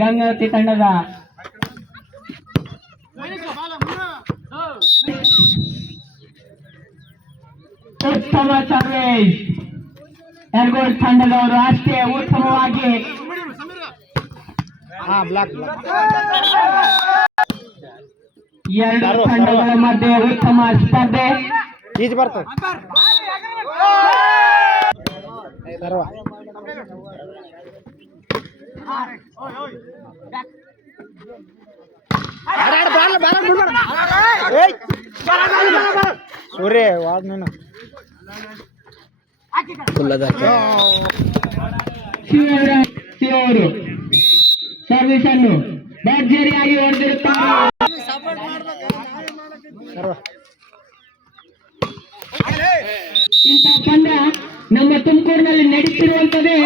ಗಂಗಾವತಿ ತಂಡದ ಉತ್ತಮ ಸರ್ವೇಶ್ ಯರಗೋಳ್ ತಂಡದವರು ಅಷ್ಟೇ ಉತ್ತಮವಾಗಿ ಎರಡು ತಂಡಗಳ ಮಧ್ಯೆ ಉತ್ತಮ ಸ್ಪರ್ಧೆ ಬರ್ತದೆ. ಸೂರ್ಯ ವಾಡ್ ನೀನು ಶಿವರು ಸರ್ವಿಸ್ ಅನ್ನು ಭರ್ಜರಿಯಾಗಿ ಹೊಡೆದಿರುತ್ತಾರೆ. ಇಂತಹ ಪಂದ್ಯ ನಮ್ಮ ತುಮಕೂರಿನಲ್ಲಿ ನಡೀತಿರುವಂತದೇ.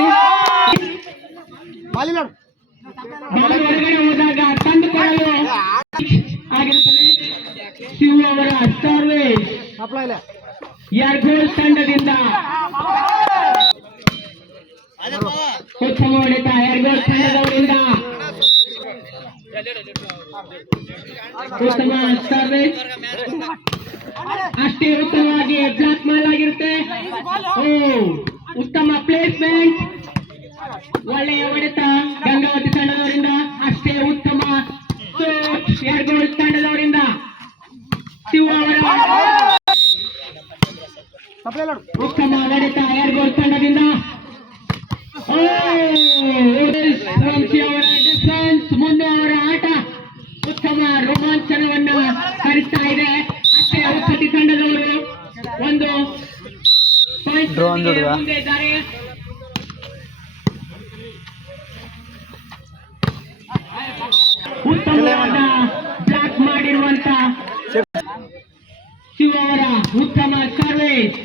ಹೊರಗಡೆ ಹೋದಾಗ ತಂದುಕೊಳ್ಳಲು ಆಗಿರುತ್ತದೆ. ಶಿವ ಅವರ ಸರ್ವಿಸ್ ಯರಗೋಳ್ ತಂಡದಿಂದ ಉತ್ತಮ ಹೊಡೆತ ಯರಗೋಳ್ ತಂಡದವರಿಂದ ಉತ್ತಮ ಸರ್ವಿಸ್ ಅಷ್ಟೇ ಉತ್ತಮವಾಗಿ ಬ್ಲಾಕ್ ಮಾಡಲಾಗಿರುತ್ತೆ. ಉತ್ತಮ ಪ್ಲೇಸ್ಮೆಂಟ್ ಒಳ್ಳೆಯ ಹೊಡೆತ ಗಂಗಾವತಿ ತಂಡದವರಿಂದ ಅಷ್ಟೇ ಉತ್ತಮ ಯರಗೋಳ್ ತಂಡದವರಿಂದ ಶಿವ ಅವರ ಉತ್ತಮ ಹೊಡೆತ ಯರಗೋಳ್ ತಂಡದಿಂದ ಅವರ ಡಿಫೆನ್ಸ್ ಮುಂದೆ ಅವರ ಆಟ ಉತ್ತಮ ರೋಮಾಂಚನವನ್ನು ತರಿಸ್ತಾ ಇದೆ. ಅಷ್ಟೇ ಉತ್ತಟಿ ತಂಡದವರು ಒಂದು ಪಾಯಿಂಟ್ ಮುಂದೆ ಇದ್ದಾರೆ. ಉತ್ತಮವಾದ ಬ್ಲಾಕ್ ಮಾಡಿರುವಂತ ಶಿವ ಅವರ ಉತ್ತಮ ಸರ್ವಿಸ್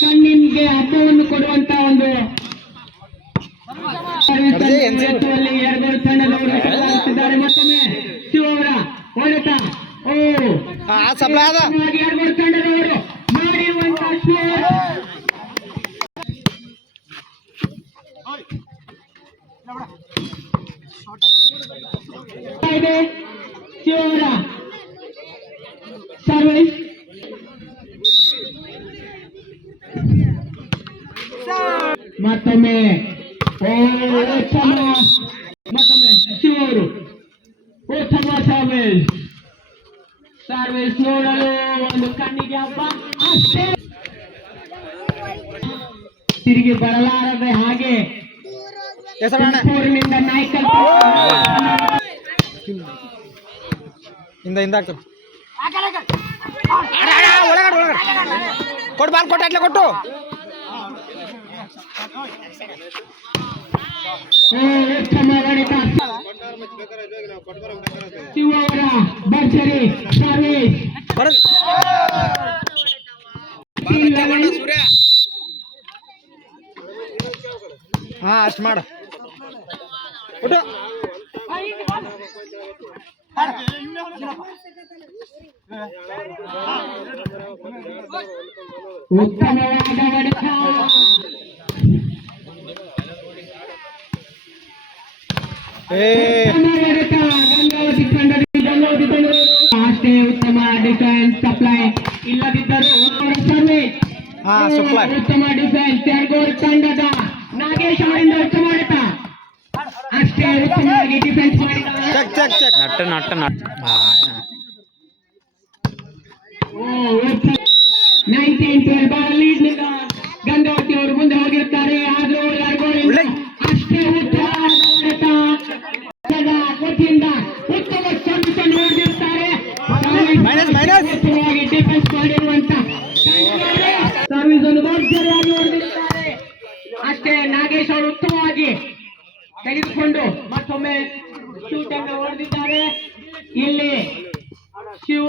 ಕಣ್ಣಿಗೆ ಹಬ್ಬವನ್ನು ಕೊಡುವಂತ ಒಂದು ಸರ್ವಿಸ್ ಯರಗೋಳ್ ತಂಡದವರು ಬದಲಾಯಿಸಿದ್ದಾರೆ. ಮತ್ತೊಮ್ಮೆ ಶಿವ ಅವರ ಹೊಡೆತ ಯರಗೋಳ್ ತಂಡದವರು ಮಾಡಿರುವಂತ ಇದೆ. ಶಿವ ಅವರ ಸರ್ವಿಸ್ ಮತ್ತೊಮ್ಮೆ ಮತ್ತೊಮ್ಮೆ ಶಿವ ಅವರು ಉತ್ತಮ ಸರ್ವಿಸ್ ಸರ್ವಿಸ್ ನೋಡಲು ಒಂದು ಕಣ್ಣಿಗೆ ಹಬ್ಬ ಅಷ್ಟೇ ತಿರುಗಿ ಬರಲಾರದೆ ಹಾಗೆ ಊರಿನಿಂದ ನಾಯ್ಕಲ್ ಕೊಟ್ಟು ಬಾಲ್ ಕೊಟ್ಟು ಅಟ್ಲೆ ಕೊಟ್ಟು ಉತ್ತಮ ಹೊಡೆತ ಶಿವ ಅವರ ಭರ್ಜರಿ ಸರ್ವಿಸ್ ಸೂರ್ಯ ಅಷ್ಟು ಮಾಡು ಕೊಟ್ಟು ಉತ್ತಮವಾದ ಹೊಡೆತ ಗಂಗಾವತಿ ತಂಡದ ಅಷ್ಟೇ ಉತ್ತಮ ಡಿಫೆನ್ಸ್ ಸಪ್ಲೈ ಇಲ್ಲದಿದ್ದರೂ ಸರ್ವಿಸ್ ಉತ್ತಮ ಡಿಫೆನ್ಸ್ ಯರಗೋಳ್ ತಂಡದ ನಾಗೇಶ್ ಅವರಿಂದ ಉತ್ತಮ ಹೊಡೆತ ಅಷ್ಟೇ ಉತ್ತಮವಾಗಿ ಡಿಫೆನ್ಸ್ ಮಾಡಿದ್ದಾರೆ. 19-12 ಬಾಲ್ ಲೀಡ್ ನಿಂದ ಗಂಗಾವತಿ ಅವರು ಮುಂದೆ ಹೋಗಿರುತ್ತಾರೆ. ಆದರೂ ಯರಗೋಳ್ ಅಷ್ಟೇ ಉತ್ತಮ ಹೊಡೆತ ಕೊಟ್ಟಿಯಿಂದ ಉತ್ತಮ ಸರ್ವಿಸ್ ಅನ್ನು ಹೊಡೆದಿರುತ್ತಾರೆ. ಉತ್ತಮವಾಗಿ ಡಿಫೆನ್ಸ್ ಮಾಡಿರುವಂತ ಸರ್ವಿಸ್ ಅನ್ನು ಭರ್ಜರಿಯಾಗಿ ಹೊಡೆದಿರುತ್ತಾರೆ. ಅಷ್ಟೇ ನಾಗೇಶ್ ಅವರು ಉತ್ತಮವಾಗಿ ತೆಗೆದುಕೊಂಡು ಮತ್ತೊಮ್ಮೆ ಶೂಟ್ ಅನ್ನು ಹೊಡೆದಿದ್ದಾರೆ. ಇಲ್ಲಿ ಶಿವ